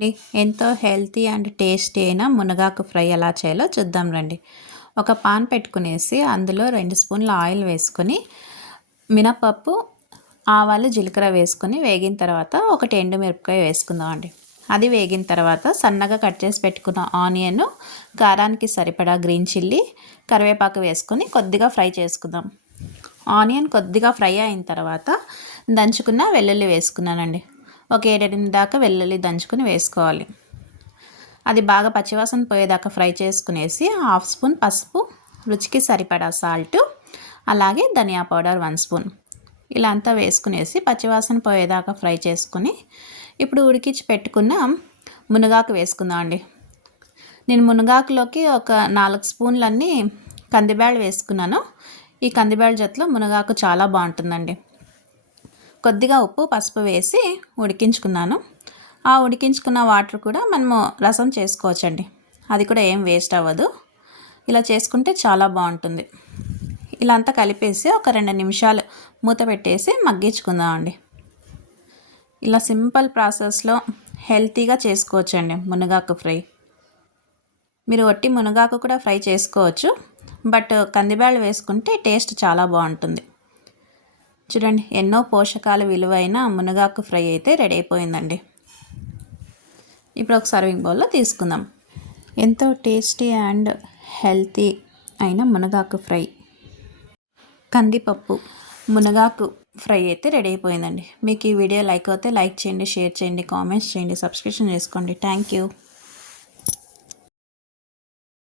అండి ఎంతో healthy and tasty అయిన మునగాకు ఫ్రై ఎలా చేయాలో చూద్దాం రండి. ఒక పాన్ పెట్టుకునేసి అందులో 2 స్పూన్ల ఆయిల్ వేసుకొని మినపప్పు, ఆవాలు, జీలకర్ర వేసుకొని వేగిన తర్వాత ఒకటి ఎండుమిరపకాయ వేసుకుందాం అండి. అది వేగిన తర్వాత సన్నగా కట్ చేసి పెట్టుకున్న ఆనియన్, కారానికి సరిపడా గ్రీన్ చిల్లీ, కరివేపాకు వేసుకొని కొద్దిగా ఫ్రై చేసుకుందాం. ఆనియన్ కొద్దిగా ఫ్రై అయిన తర్వాత దంచుకున్న వెల్లుల్లి వేసుకున్నానండి. ఒక 7-8 దాకా వెల్లుల్లి దంచుకుని వేసుకోవాలి. అది బాగా పచ్చివాసన పోయేదాకా ఫ్రై చేసుకునేసి 1/2 స్పూన్ పసుపు, రుచికి సరిపడా సాల్ట్, అలాగే ధనియా పౌడర్ 1 స్పూన్ ఇలా అంతా వేసుకునేసి పచ్చివాసన పోయేదాకా ఫ్రై చేసుకుని ఇప్పుడు ఉడికించి పెట్టుకున్న మునగాకు వేసుకుందాం అండి. నేను మునగాకులోకి ఒక 4 స్పూన్లన్నీ కందిబ్యాళ్ళు వేసుకున్నాను. ఈ కందిబ్యాళ్ళ జొత్తలో మునగాకు చాలా బాగుంటుందండి. కొద్దిగా ఉప్పు, పసుపు వేసి ఉడికించుకున్నాను. ఆ ఉడికించుకున్న వాటర్ కూడా మనము రసం చేసుకోవచ్చండి. అది కూడా ఏం వేస్ట్ అవ్వదు. ఇలా చేసుకుంటే చాలా బాగుంటుంది. ఇలా అంతా కలిపేసి ఒక 2 నిమిషాలు మూత పెట్టేసి మగ్గించుకుందాం అండి. ఇలా సింపుల్ ప్రాసెస్లో హెల్తీగా చేసుకోవచ్చండి మునగాకు ఫ్రై. మీరు ఒట్టి మునగాకు కూడా ఫ్రై చేసుకోవచ్చు, బట్ కందిబ్యాళ్ళు వేసుకుంటే టేస్ట్ చాలా బాగుంటుంది. చూడండి, ఎన్నో పోషకాల విలువైన మునగాకు ఫ్రై అయితే రెడీ అయిపోయిందండి. ఇప్పుడు ఒక సర్వింగ్ బౌల్లో తీసుకుందాం. ఎంతో టేస్టీ అండ్ హెల్తీ అయిన మునగాకు ఫ్రై, కందిపప్పు మునగాకు ఫ్రై అయితే రెడీ అయిపోయిందండి. మీకు ఈ వీడియో లైక్ అయితే లైక్ చేయండి, షేర్ చేయండి, కామెంట్స్ చేయండి, సబ్స్క్రిప్షన్ చేసుకోండి. Thank you.